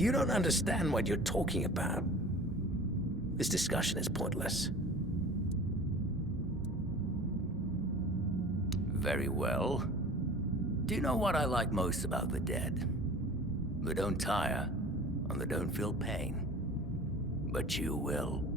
You don't understand what you're talking about. This discussion is pointless. Very well. Do you know what I like most about the dead? They don't tire, and they don't feel pain. But you will.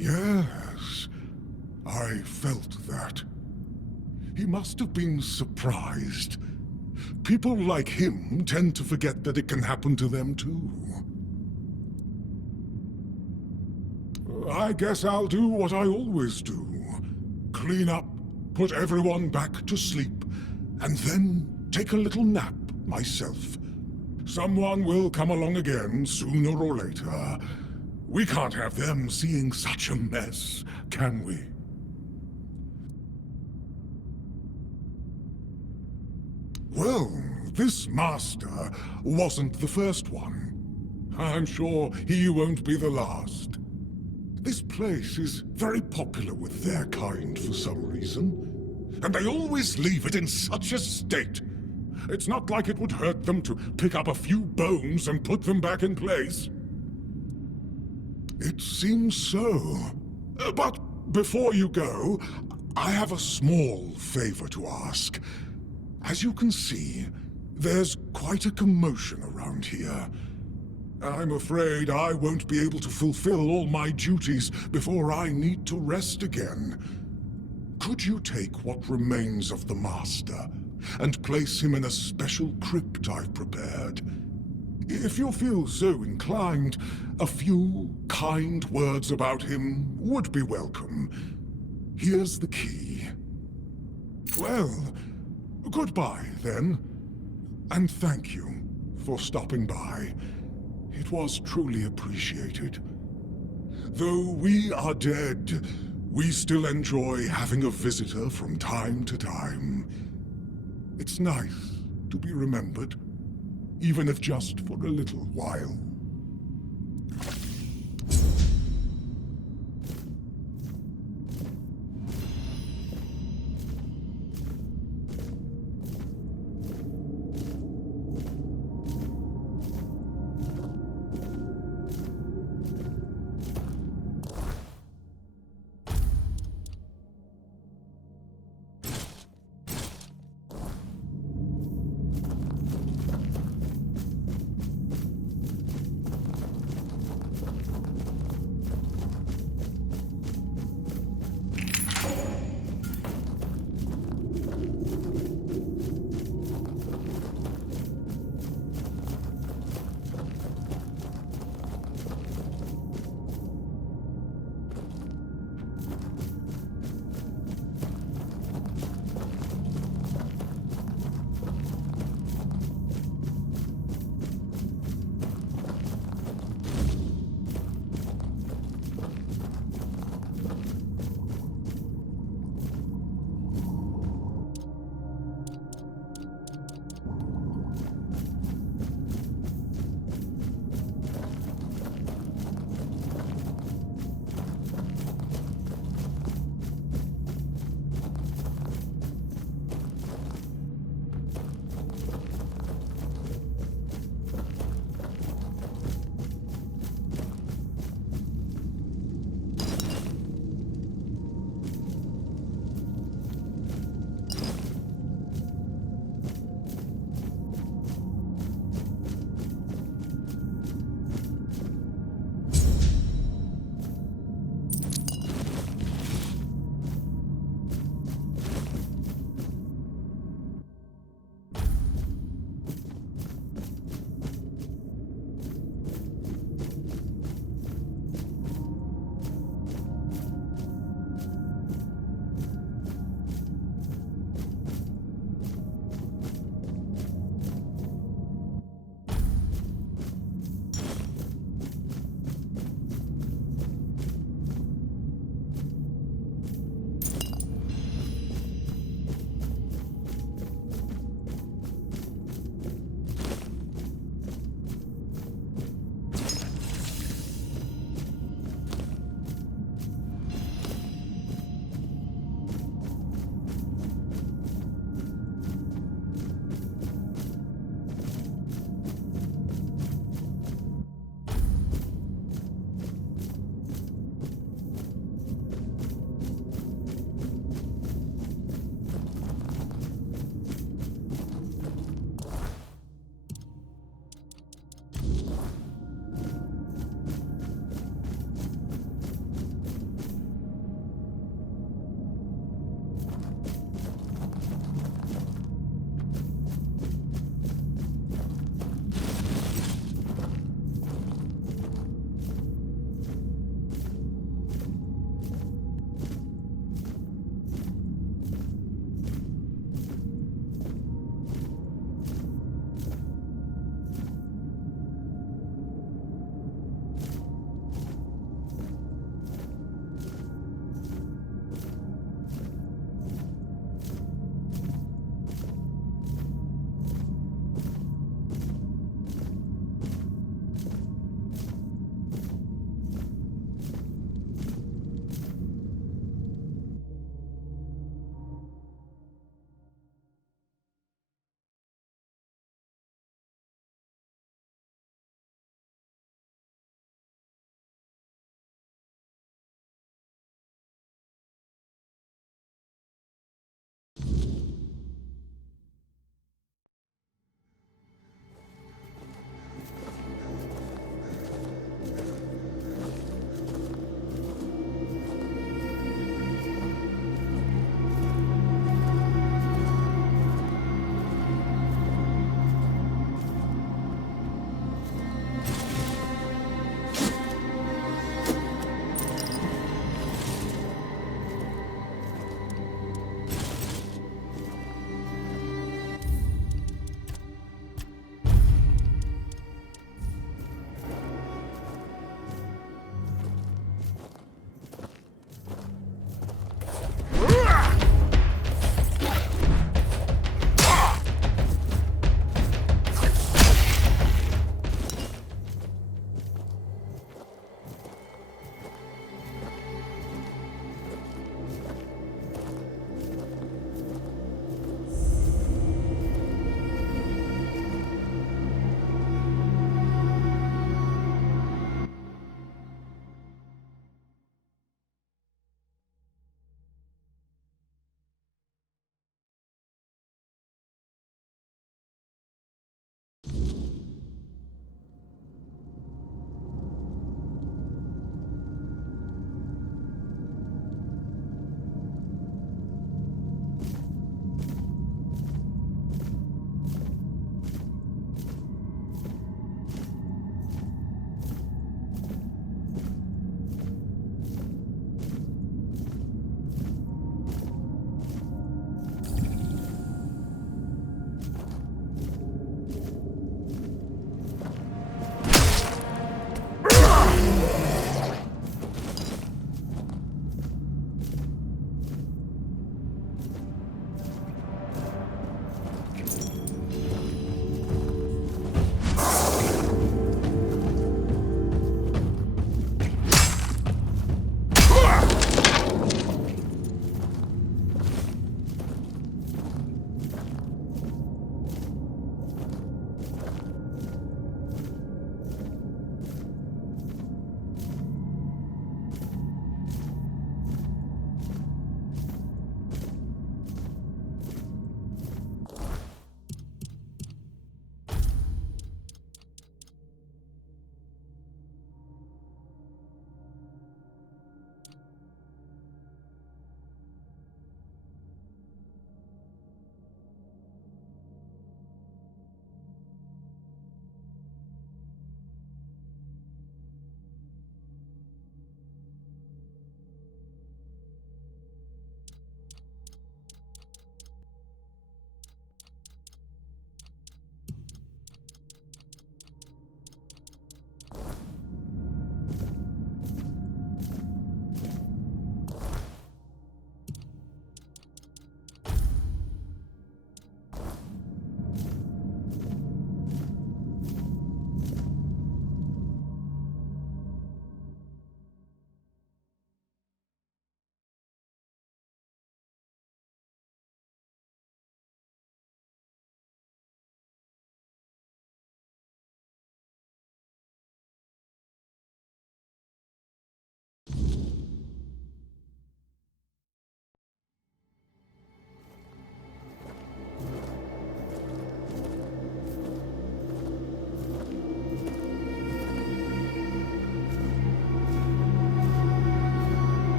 Yes, I felt that. He must have been surprised. People like him tend to forget that it can happen to them too. I guess I'll do what I always do. Clean up, put everyone back to sleep, and then take a little nap myself. Someone will come along again sooner or later. We can't have them seeing such a mess, can we? Well, this master wasn't the first one. I'm sure he won't be the last. This place is very popular with their kind for some reason. And they always leave it in such a state. It's not like it would hurt them to pick up a few bones and put them back in place. It seems so. But before you go, I have a small favor to ask. As you can see, there's quite a commotion around here. I'm afraid I won't be able to fulfill all my duties before I need to rest again. Could you take what remains of the Master and place him in a special crypt I've prepared? If you feel so inclined, a few kind words about him would be welcome. Here's the key. Well, goodbye, then. And thank you for stopping by. It was truly appreciated. Though we are dead, we still enjoy having a visitor from time to time. It's nice to be remembered, even if just for a little while.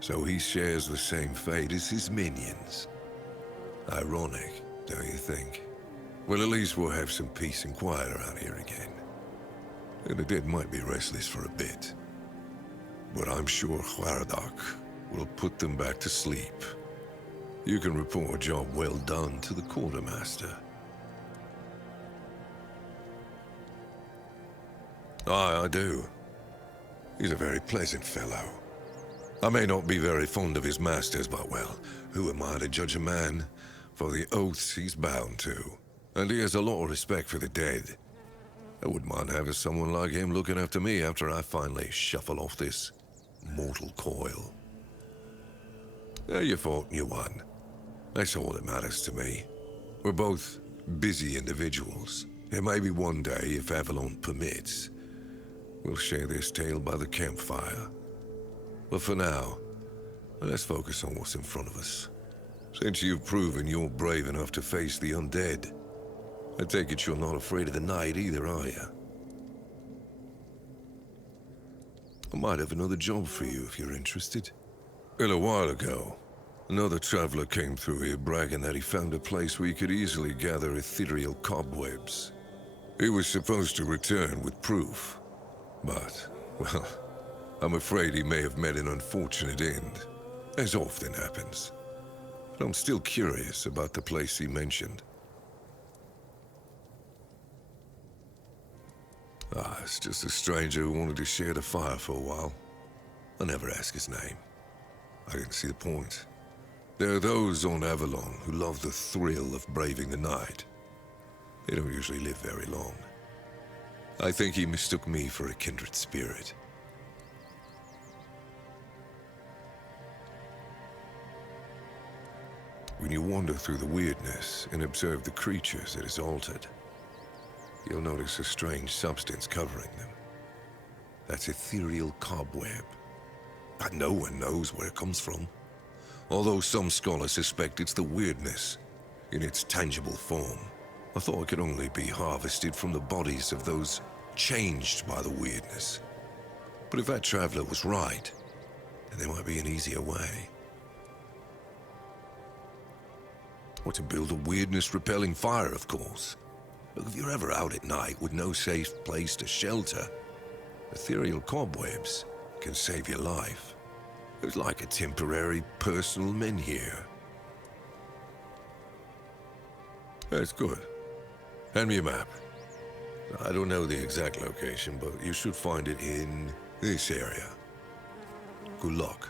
So he shares the same fate as his minions. Ironic, don't you think? Well, at least we'll have some peace and quiet around here again. And the dead might be restless for a bit. But I'm sure Hwaradak will put them back to sleep. You can report a job well done to the quartermaster. Aye, I do. He's a very pleasant fellow. I may not be very fond of his masters, but well, who am I to judge a man for the oaths he's bound to? And he has a lot of respect for the dead. I wouldn't mind having someone like him looking after me after I finally shuffle off this mortal coil. You fought and you won. That's all that matters to me. We're both busy individuals, and maybe one day, if Avalon permits, we'll share this tale by the campfire. But for now, let's focus on what's in front of us. Since you've proven you're brave enough to face the undead, I take it you're not afraid of the night either, are you? I might have another job for you if you're interested. A while ago, another traveler came through here bragging that he found a place where you could easily gather ethereal cobwebs. He was supposed to return with proof, but, well, I'm afraid he may have met an unfortunate end, as often happens. But I'm still curious about the place he mentioned. It's just a stranger who wanted to share the fire for a while. I never ask his name. I didn't see the point. There are those on Avalon who love the thrill of braving the night. They don't usually live very long. I think he mistook me for a kindred spirit. When you wander through the weirdness and observe the creatures it has altered, you'll notice a strange substance covering them. That's ethereal cobweb. But no one knows where it comes from. Although some scholars suspect it's the weirdness in its tangible form. I thought it could only be harvested from the bodies of those changed by the weirdness. But if that traveler was right, then there might be an easier way. Or to build a weirdness-repelling fire, of course. Look, if you're ever out at night with no safe place to shelter, ethereal cobwebs can save your life. It's like a temporary personal menhir. That's good. Hand me a map. I don't know the exact location, but you should find it in this area. Good luck.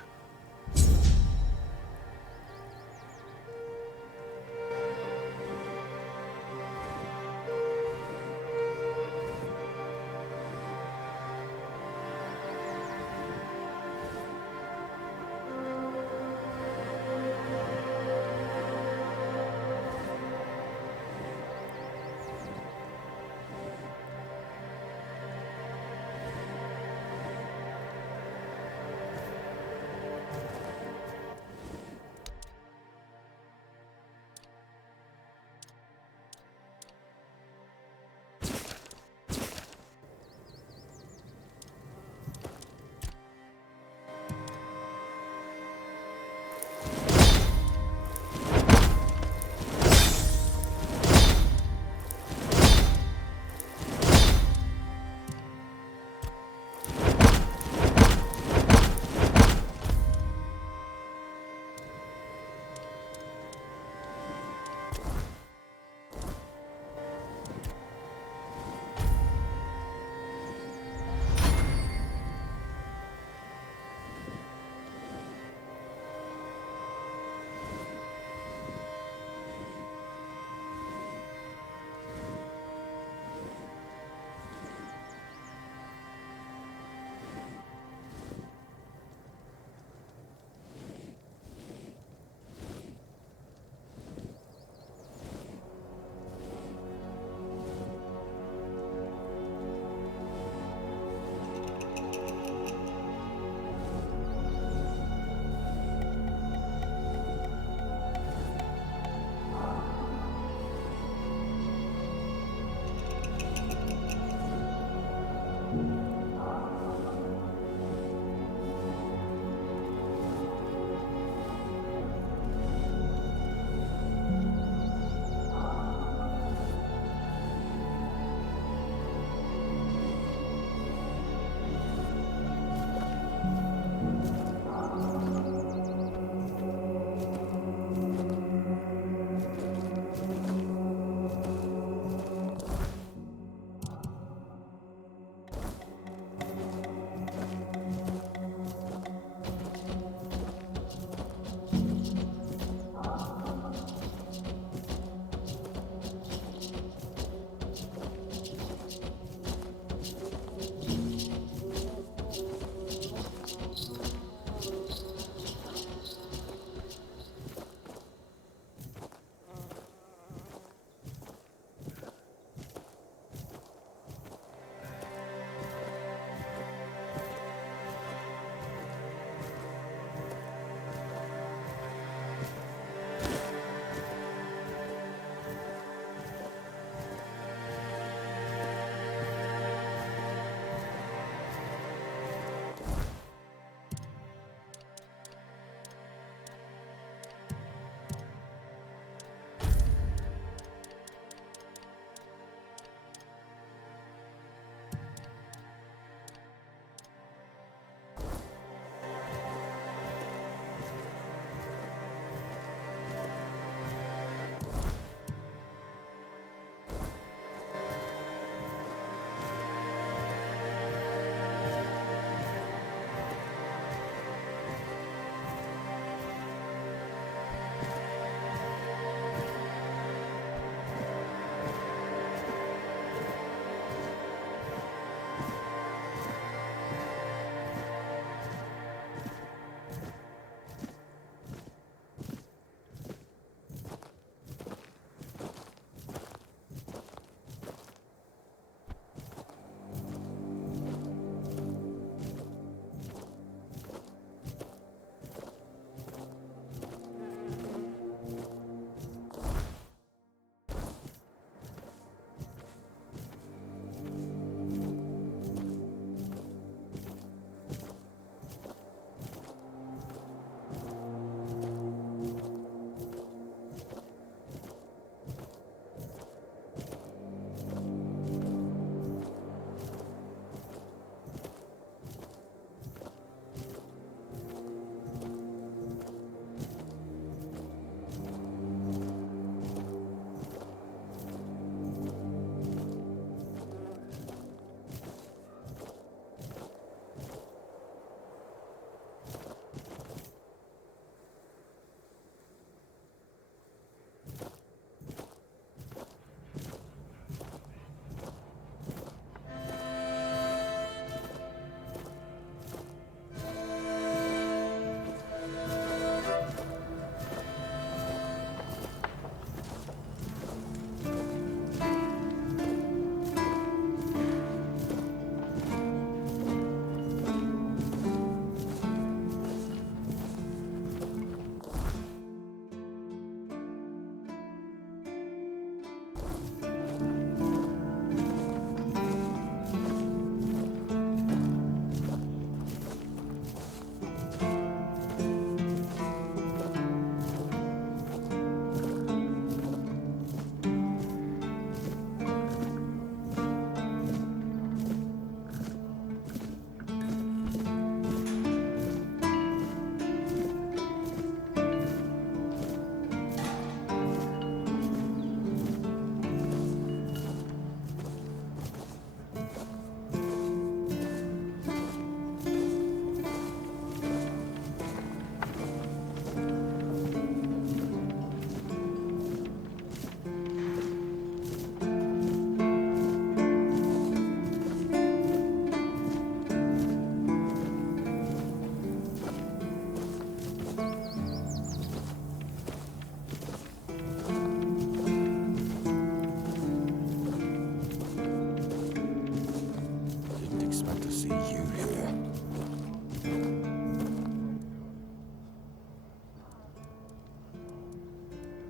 you here?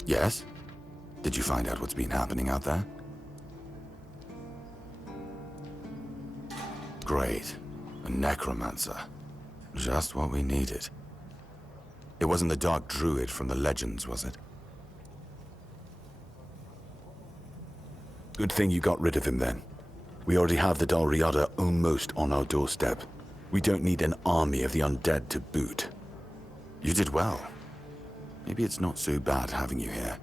Yes? Did you find out what's been happening out there? Great. A necromancer. Just what we needed. It wasn't the Dark Druid from the legends, was it? Good thing you got rid of him then. We already have the Dalriada almost on our doorstep. We don't need an army of the undead to boot. You did well. Maybe it's not so bad having you here.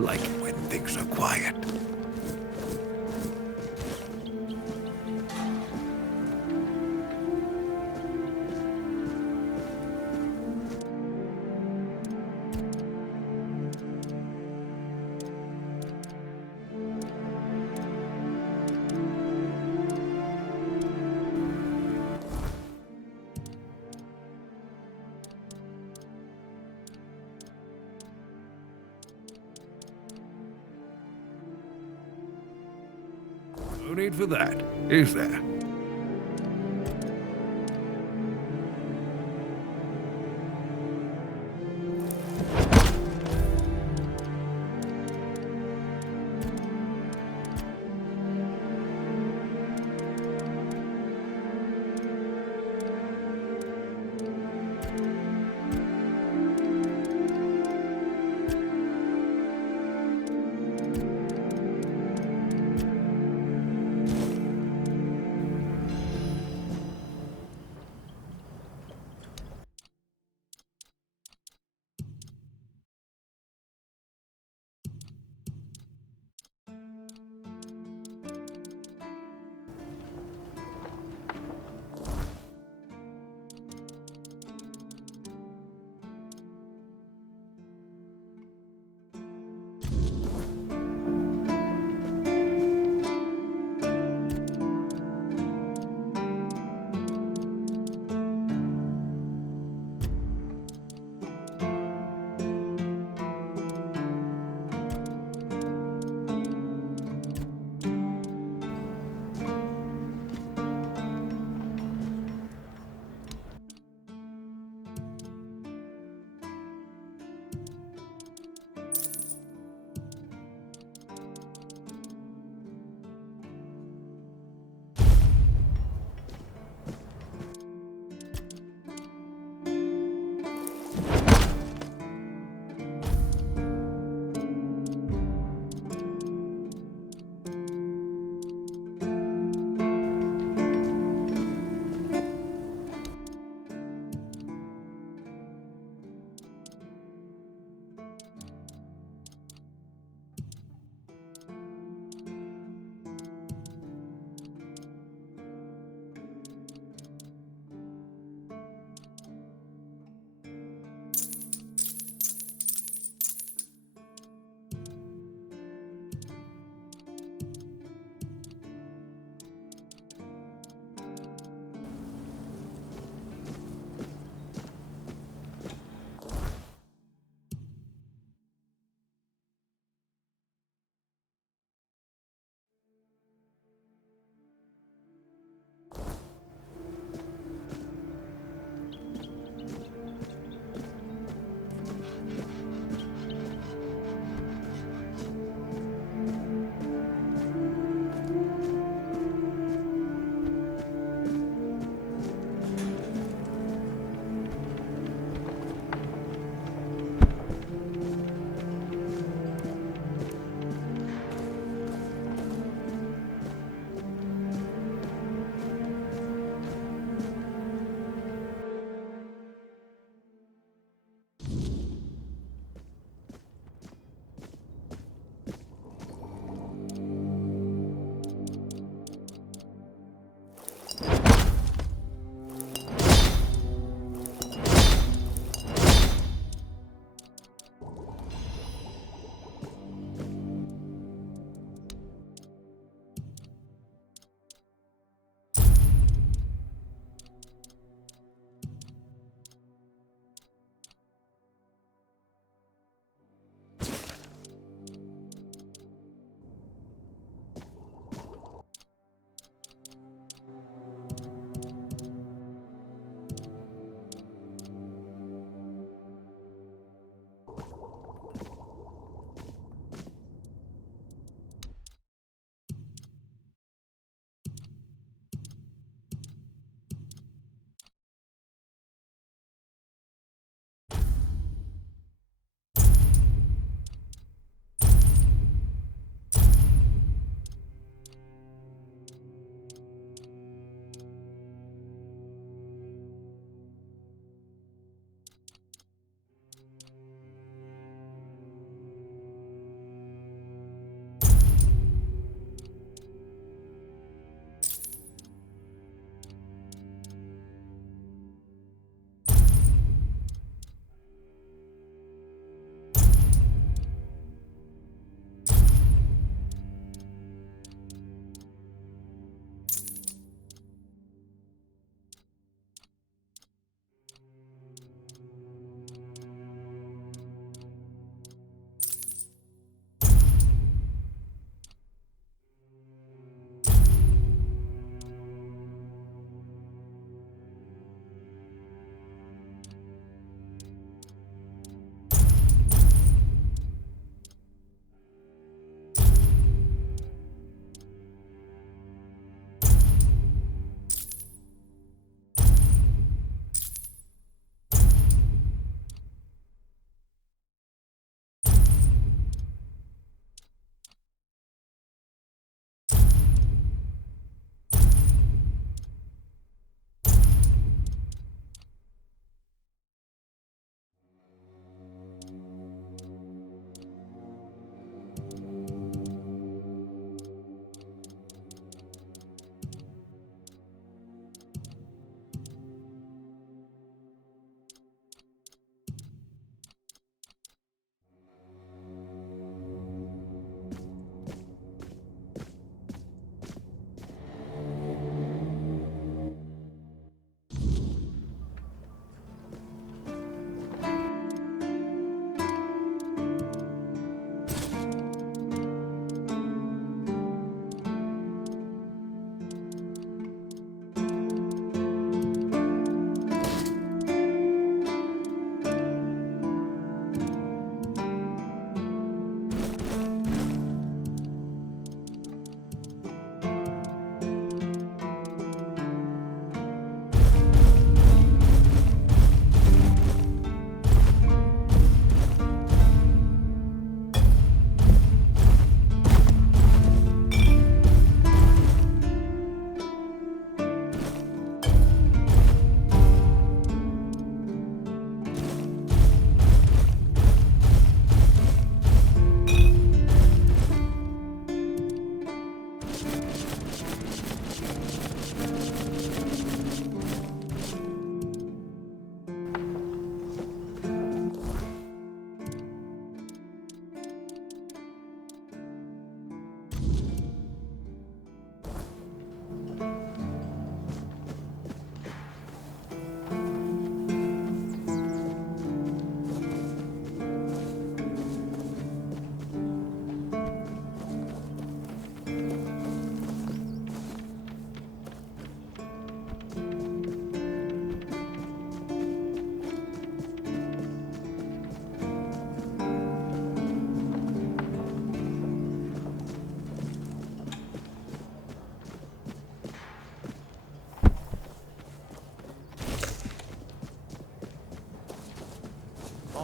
like it when things are quiet. No need for that, is there?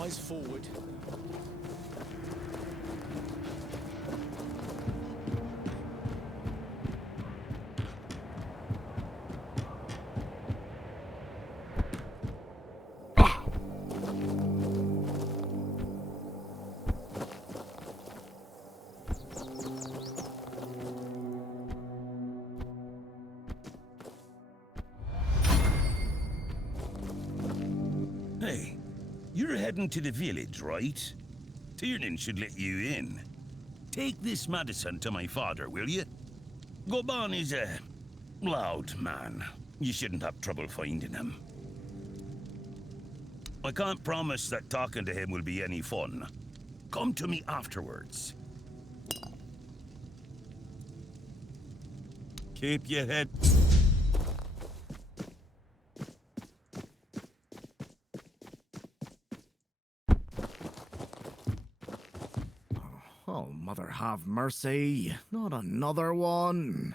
Eyes forward. Hey, you're heading to the village, right? Tiernan should let you in. Take this medicine to my father, will you? Goban is a loud man. You shouldn't have trouble finding him. I can't promise that talking to him will be any fun. Come to me afterwards. Keep your head... Oh, mother have mercy. Not another one.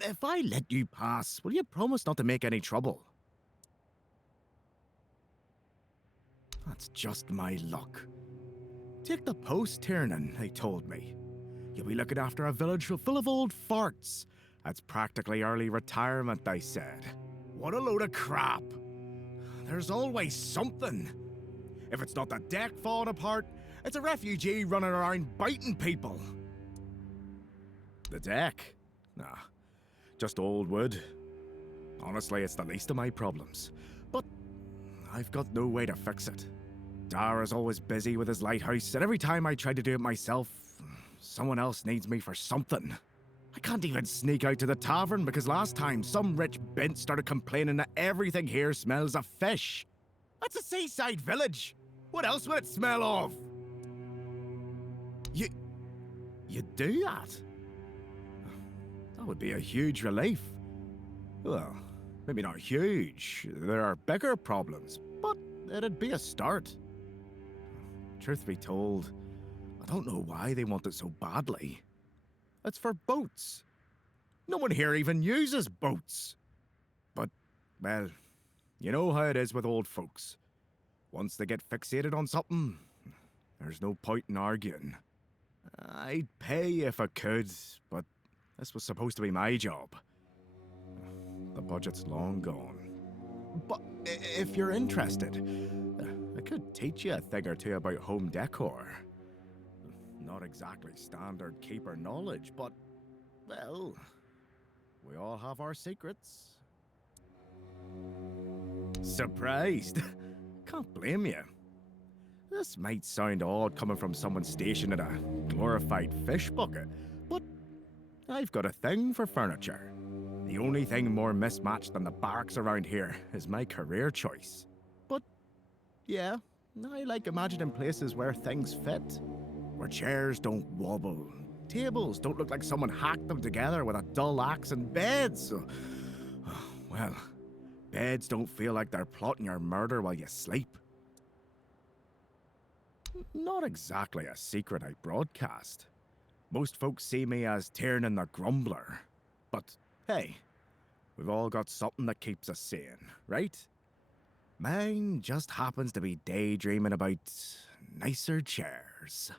If I let you pass, will you promise not to make any trouble? That's just my luck. Take the post, Tiernan, they told me. You'll be looking after a village full of old farts. That's practically early retirement, they said. What a load of crap. There's always something. If it's not the deck falling apart, it's a refugee running around biting people. The deck? Nah, just old wood. Honestly, it's the least of my problems. But I've got no way to fix it. Dara's always busy with his lighthouse, and every time I try to do it myself, someone else needs me for something. I can't even sneak out to the tavern because last time some rich bint started complaining that everything here smells of fish. That's a seaside village. What else would it smell of? You do that? That would be a huge relief. Well, maybe not huge. There are bigger problems, but it'd be a start. Truth be told, I don't know why they want it so badly. It's for boats. No one here even uses boats. But, well, you know how it is with old folks. Once they get fixated on something, there's no point in arguing. I'd pay if I could, but this was supposed to be my job. The budget's long gone. But if you're interested, I could teach you a thing or two about home decor. Not exactly standard keeper knowledge, but, well, we all have our secrets. Surprised? Can't blame you. This might sound odd coming from someone stationed in a glorified fish bucket, but I've got a thing for furniture. The only thing more mismatched than the barracks around here is my career choice. But, yeah, I like imagining places where things fit. Where chairs don't wobble, tables don't look like someone hacked them together with a dull axe, and beds, well, beds don't feel like they're plotting your murder while you sleep. Not exactly a secret I broadcast. Most folks see me as Tiernan the Grumbler. But, hey, we've all got something that keeps us sane, right? Mine just happens to be daydreaming about nicer chairs.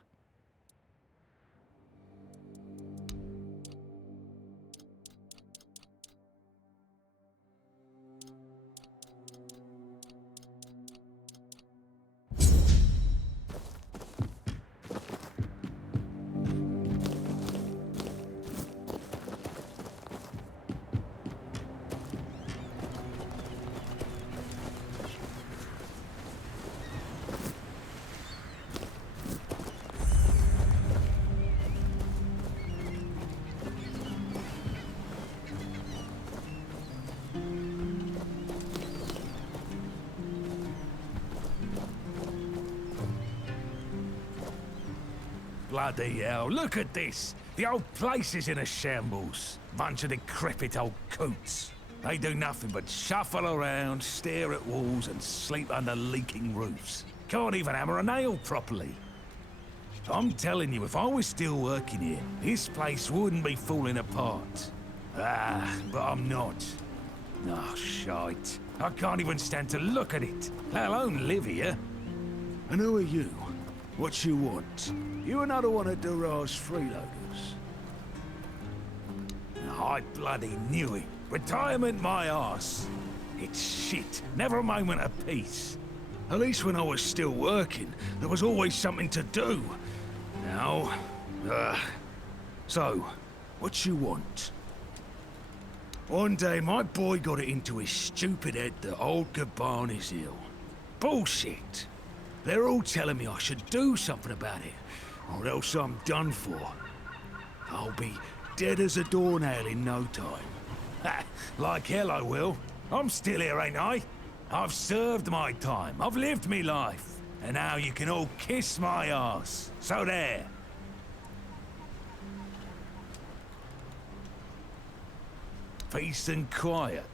Bloody hell, look at this! The old place is in a shambles. Bunch of decrepit old coots. They do nothing but shuffle around, stare at walls, and sleep under leaking roofs. Can't even hammer a nail properly. I'm telling you, if I was still working here, this place wouldn't be falling apart. Ah, but I'm not. Oh, shite. I can't even stand to look at it, let alone live here. And who are you? What you want? You another one of Durar's freeloaders? I bloody knew it. Retirement my arse. It's shit. Never a moment of peace. At least when I was still working, there was always something to do. Now, so, what you want? One day, my boy got it into his stupid head that old Gaban is ill. Bullshit. They're all telling me I should do something about it, or else I'm done for. I'll be dead as a doornail in no time. Like hell I will. I'm still here, ain't I? I've served my time. I've lived me life. And now you can all kiss my arse. So there. Peace and quiet.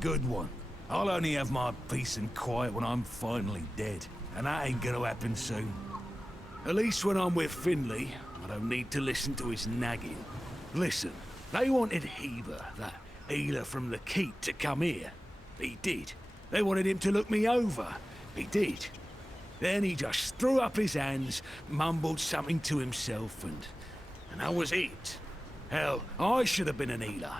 Good one. I'll only have my peace and quiet when I'm finally dead. And that ain't gonna happen soon. At least when I'm with Finley, I don't need to listen to his nagging. Listen, they wanted Heber, that healer from the keep, to come here. He did. They wanted him to look me over. He did. Then he just threw up his hands, mumbled something to himself, and that was it. Hell, I should have been an healer.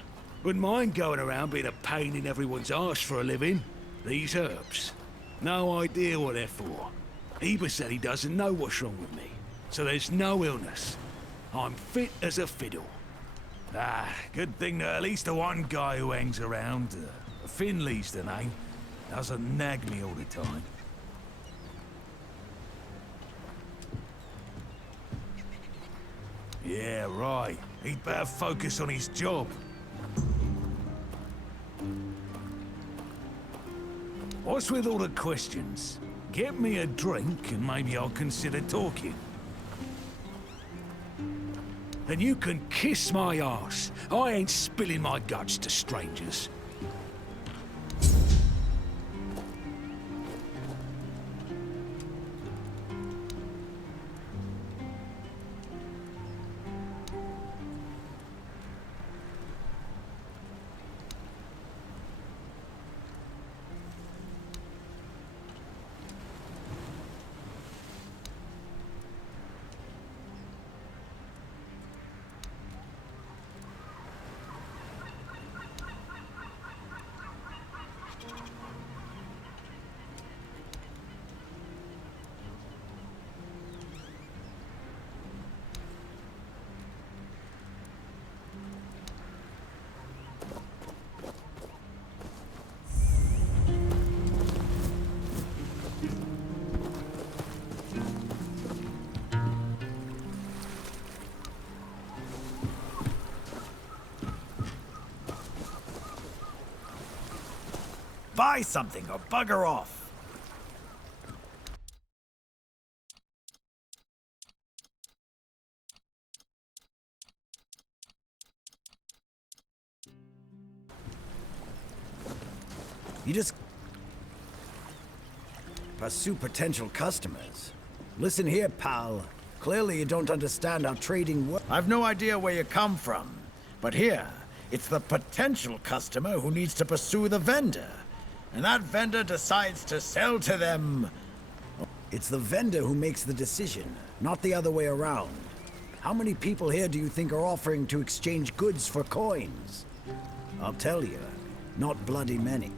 Wouldn't mind going around being a pain in everyone's arse for a living. These herbs. No idea what they're for. Heber said he doesn't know what's wrong with me, so there's no illness. I'm fit as a fiddle. Good thing that at least the one guy who hangs around, Finley's the name, doesn't nag me all the time. Yeah, right. He'd better focus on his job. What's with all the questions? Get me a drink and maybe I'll consider talking. Then you can kiss my arse. I ain't spilling my guts to strangers. Buy something or bugger off. You just pursue potential customers. Listen here, pal. Clearly you don't understand how trading works. I've no idea where you come from, but here, it's the potential customer who needs to pursue the vendor. And that vendor decides to sell to them. It's the vendor who makes the decision, not the other way around. How many people here do you think are offering to exchange goods for coins? I'll tell you, not bloody many.